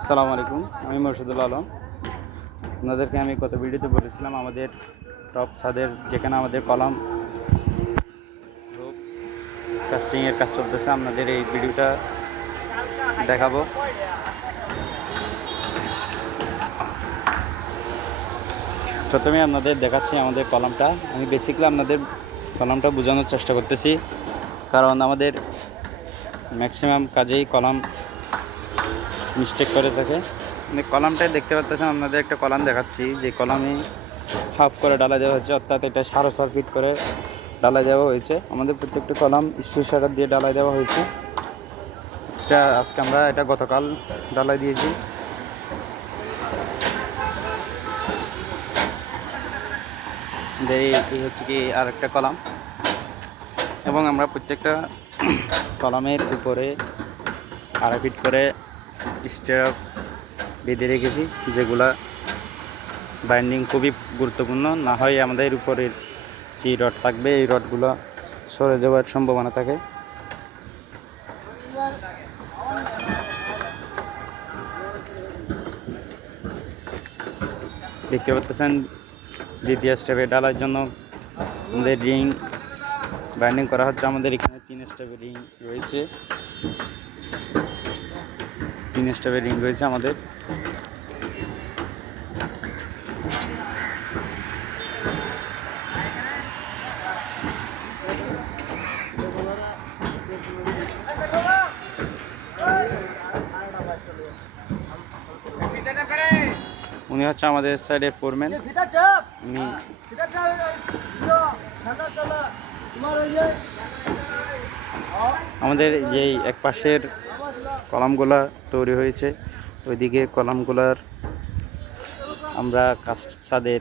আসসালামু আলাইকুম, আমি মোর্শেদুল আলম। আপনাদেরকে আমি গত ভিডিওতে বলেছিলাম আমাদের টপ ছাদের যেখানে আমাদের কলাম রোপ কাস্টিংয়ের কাজ চলতেছে, আপনাদের এই ভিডিওটা দেখাবো। প্রথমে আপনাদের দেখাচ্ছি আমাদের কলামটা। আমি বেসিক্যালি আপনাদের কলামটা বোঝানোর চেষ্টা করতেছি, কারণ আমাদের ম্যাক্সিমাম কাজেই কলাম মিস্টেক করে থাকে। কলামটাই দেখতে পাচ্ছেন, আপনাদের একটা কলাম দেখাচ্ছি যে কলামে হাফ করে ডালা দেওয়া হয়েছে, অর্থাৎ এটা 4.5 ফিট করে ডালা দেওয়া হয়েছে। আমাদের প্রত্যেকটা কলাম স্টিল শাটার দিয়ে ডালাই দেওয়া হয়েছে। আজকে আমরা এটা গতকাল ডালাই দিয়েছি। এই হচ্ছে কি আর একটা কলাম, এবং আমরা প্রত্যেকটা কলামের উপরে 2.5 ফিট করে স্ট্যাপ বেঁধে রেখেছি, যেগুলা বাইন্ডিং খুবই গুরুত্বপূর্ণ। না হয় আমাদের উপরের যে রড থাকবে এই রডগুলো সরে যাওয়ার সম্ভাবনা থাকে। দেখতে পাচ্ছেন দ্বিতীয় স্টেপে ডালার জন্য আমাদের রিং বাইন্ডিং করা হচ্ছে। আমাদের এখানে 3 স্টেপের রিং রয়েছে, 3 স্টেপের রিং রয়েছে আমাদের। উনি হচ্ছে আমাদের সাইডে ফোরম্যান। উনি আমাদের যেই এক পাশের কলামগুলা তৈরি হয়েছে, ওইদিকে কলামগুলার আমরা ছাদের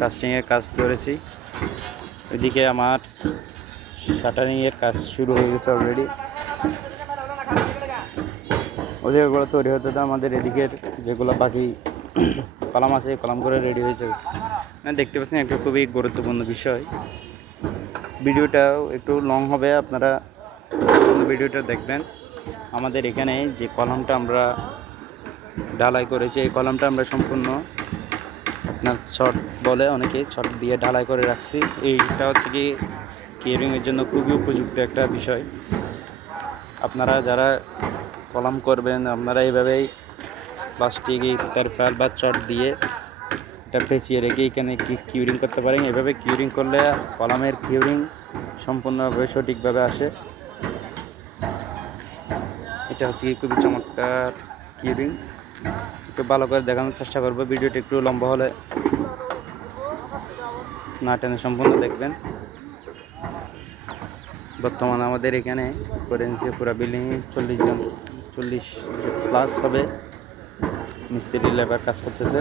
কাস্টিংয়ের কাজ করেছি। ওইদিকে আমার শাটারিংয়ের কাজ শুরু হয়ে গেছে অলরেডি। ওদিকেগুলো তৈরি হতে তো আমাদের এদিকের যেগুলো বাকি কলাম আছে কলামগুলো রেডি হয়েছে। দেখতে পাচ্ছেন একটা খুবই গুরুত্বপূর্ণ বিষয়। ভিডিওটাও একটু লং হবে, আপনারা ভিডিওটা দেখবেন। আমাদের এখানে যে কলামটা আমরা ঢালাই করেছি, এই কলামটা আমরা সম্পূর্ণ আপনার ছট বলে অনেকে, ছট দিয়ে ঢালাই করে রাখছি। এইটা হচ্ছে কি কেয়ারিংয়ের জন্য খুবই উপযুক্ত একটা বিষয়। আপনারা যারা কলাম করবেন, আপনারা এইভাবেই প্লাস্টিক তারপাল বা চট দিয়ে এটা পেঁচিয়ে রেখে এখানে কিউরিং করতে পারেন। এভাবে কিউরিং করলে কলামের কিউরিং সম্পূর্ণভাবে সঠিকভাবে আসে। এটা হচ্ছে কি খুবই চমৎকার কিউরিং। একটু ভালো করে দেখানোর চেষ্টা করবো, ভিডিওটা একটু লম্বা হলে না টেনে সম্পূর্ণ দেখবেন। বর্তমানে আমাদের এখানে করে নিচ্ছে পুরো বিল্ডিং 40 প্লাস হবে মিস্ত্রি লেবার কাজ করতেছে।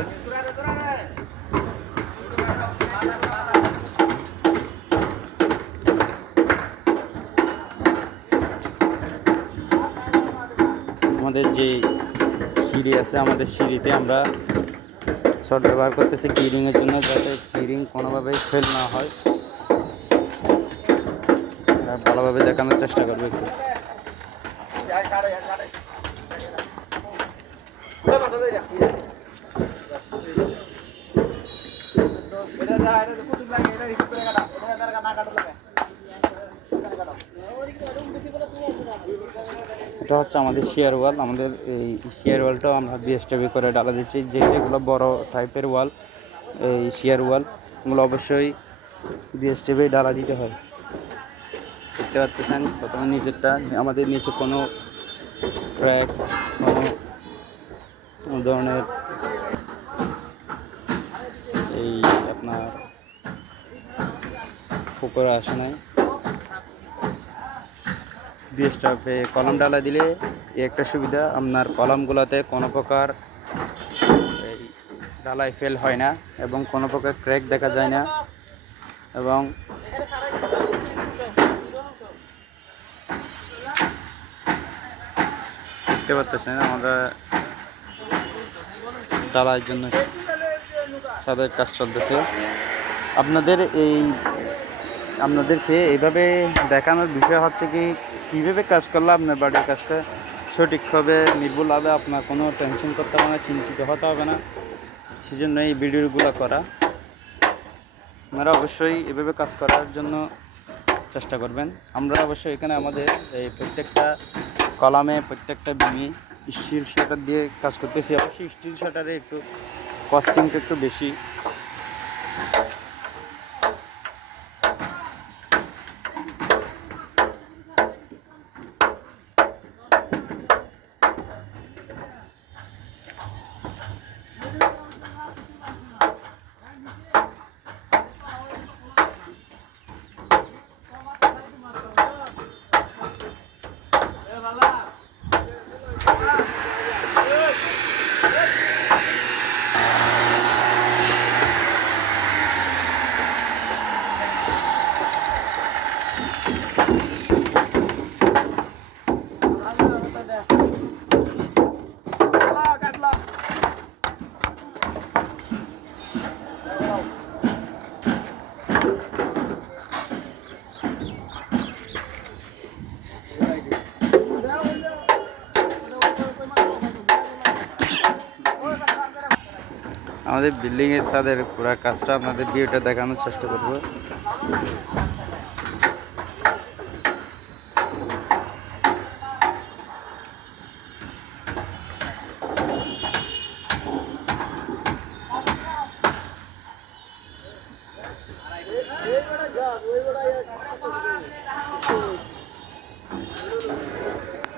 আমাদের যে সিঁড়ি আছে, আমাদের সিঁড়িতে আমরা শর্ট ব্যবহার করতেছি কিউরিংয়ের জন্য, যাতে কিউরিং কোনোভাবেই ফেল না হয়। ভালোভাবে দেখানোর চেষ্টা করবো একটু। এটা হচ্ছে আমাদের শেয়ার ওয়াল। আমাদের এই শেয়ার ওয়ালটাও আমরা বিএসটিভি করে ডালা দিচ্ছি। যেগুলো বড় টাইপের ওয়াল, এই শেয়ার ওয়ালগুলো অবশ্যই বিএসটিভি ডালা দিতে হয়। দেখতে পাচ্ছেন প্রথমে নিচেরটা, আমাদের নিচে কোনো ক্র্যাক, কোনো ধরনের এই আপনার ফোকরা আসে নাই। বিএসটিভি কলম ডালা দিলে একটা সুবিধা, আপনার কলামগুলোতে কোনো প্রকার এই ডালাই ফেল হয় না এবং কোনো প্রকার ক্র্যাক দেখা যায় না। এবং দেখতে পাচ্ছেন আমরা ডালার জন্য ছাদের কাজ চলতেছে। আপনাদেরকে এইভাবে দেখানোর বিষয় হচ্ছে কি কীভাবে কাজ করলে আপনার বাড়ির কাজটা সঠিকভাবে নির্ভুলভাবে আপনার কোনো টেনশন করতে হবে না, চিন্তিত হতে হবে না। সেজন্য এই ভিডিওগুলো করা। আপনারা অবশ্যই এভাবে কাজ করার জন্য চেষ্টা করবেন। আমরা অবশ্যই এখানে আমাদের এই প্রত্যেকটা কলামে, প্রত্যেকটা বিমে স্টিল শাটার দিয়ে কাজ করতেছি। অবশ্যই স্টিল শাটারে একটু কস্টিংটা একটু বেশি। আমাদের বিল্ডিংয়ের ছাদের পুরো কাজটা আপনাদের ভিউটা দেখানোর চেষ্টা করব।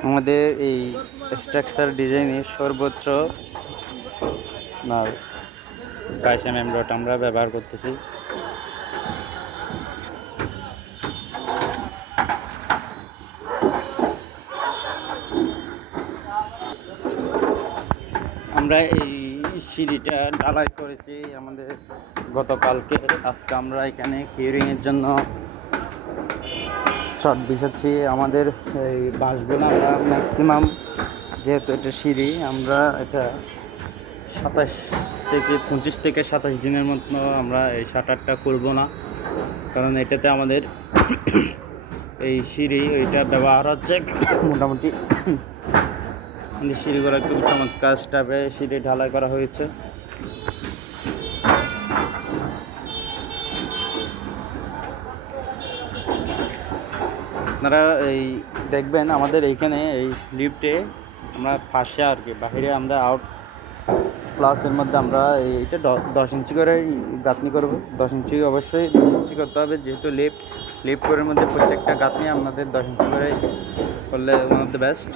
আমাদের এই স্ট্রাকচার ডিজাইনের সর্বোচ্চ 22 mm রড আমরা ব্যবহার করতেছি। আমরা এই সিঁড়িটা ঢালাই করেছি আমাদের গতকালকে। আজকে আমরা এখানে কিউরিংয়ের জন্য ছট বিছাচ্ছি। আমাদের এই বাঁশগুলো আমরা ম্যাক্সিমাম, যেহেতু এটা সিঁড়ি, আমরা এটা 25 থেকে 27 দিনের মতো আমরা এই শাটারটা করব না, কারণ এটাতে আমাদের এই সিঁড়ি ওইটা ব্যবহার হচ্ছে মোটামুটি আমাদের সিঁড়িগুলো খুব চমৎকার স্টাফে সিঁড়ি ঢালাই করা হয়েছে। আপনারা এই দেখবেন আমাদের এইখানে এই লিফটে আমরা ফাঁসে আর কি বাহিরে আমরা আউট প্লাসের মধ্যে আমরা এইটা 10 ইঞ্চি করে গাঁথনি করব। 10 ইঞ্চি অবশ্যই 10 ইঞ্চি করতে হবে, যেহেতু লিফট করের মধ্যে প্রত্যেকটা গাঁথনি আপনাদের 10 ইঞ্চি করে করলে ওয়ান অফ দ্য বেস্ট।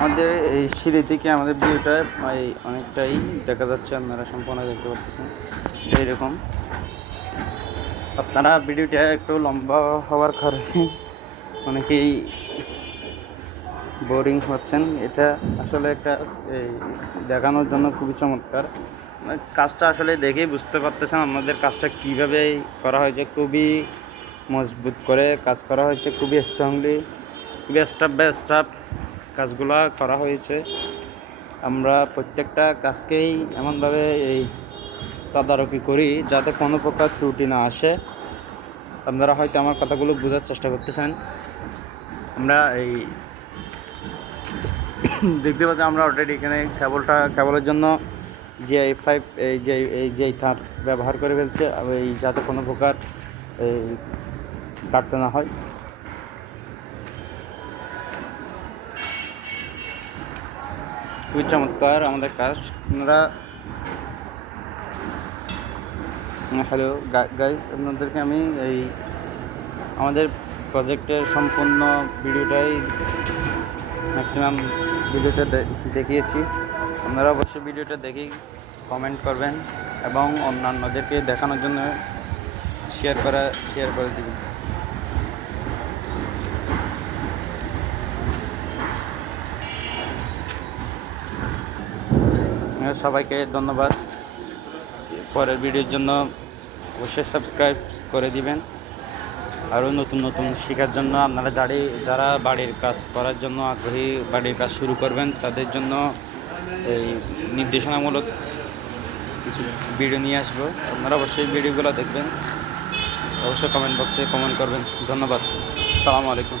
আমাদের এই সিঁড়ি থেকে আমাদের ভিউটা অনেকটাই দেখা যাচ্ছে, আপনারা সম্পূর্ণ দেখতে পাচ্ছেন এইরকম। আপনারা ভিডিওটা একটু লম্বা হওয়ার কারণে অনেকেই বোরিং হচ্ছেন। এটা আসলে একটা এই দেখানোর জন্য খুবই চমৎকার। কাজটা আসলে দেখেই বুঝতে পারতেছেন আমাদের কাজটা কীভাবে করা হয়েছে। খুবই মজবুত করে কাজ করা হয়েছে, খুবই স্ট্রংলি, খুবই স্টাফ বাই স্টাফ কাজগুলো করা হয়েছে। আমরা প্রত্যেকটা কাজকেই এমনভাবে এই তদারকি করি যাতে কোনো প্রকার ত্রুটি না আসে। আপনারা হয়তো আমার কথাগুলো বোঝার চেষ্টা করতেছেন। আমরা এই দেখতে পাচ্ছি আমরা অলরেডি এখানে কেবলের জন্য GI5 এই তার ব্যবহার করে ফেলছে, এই যাতে কোনো প্রকার এই কাটতে না হয়। খুবই চমৎকার আমাদের কাজ। আপনারা হ্যালো গাইস, আপনাদেরকে আমি এই আমাদের প্রজেক্টের সম্পূর্ণ ভিডিওটাই ম্যাক্সিমাম ভিডিওটা দেখিয়েছি। আপনারা অবশ্যই ভিডিওটা দেখেই কমেন্ট করবেন এবং অন্যান্যদেরকে দেখানোর জন্য শেয়ার করে দিবেন। সবাইকে ধন্যবাদ। পরের ভিডিওর জন্য অবশ্যই সাবস্ক্রাইব করে দিবেন। আরও নতুন নতুন শেখার জন্য আপনারা যারা বাড়ির কাজ করার জন্য আগ্রহী, বাড়ির কাজ শুরু করবেন, তাদের জন্য এই নির্দেশনামূলক কিছু ভিডিও নিয়ে আসবো, আপনারা অবশ্যই ভিডিওগুলো দেখবেন, অবশ্যই কমেন্ট বক্সে কমেন্ট করবেন। ধন্যবাদ, আসসালামু আলাইকুম।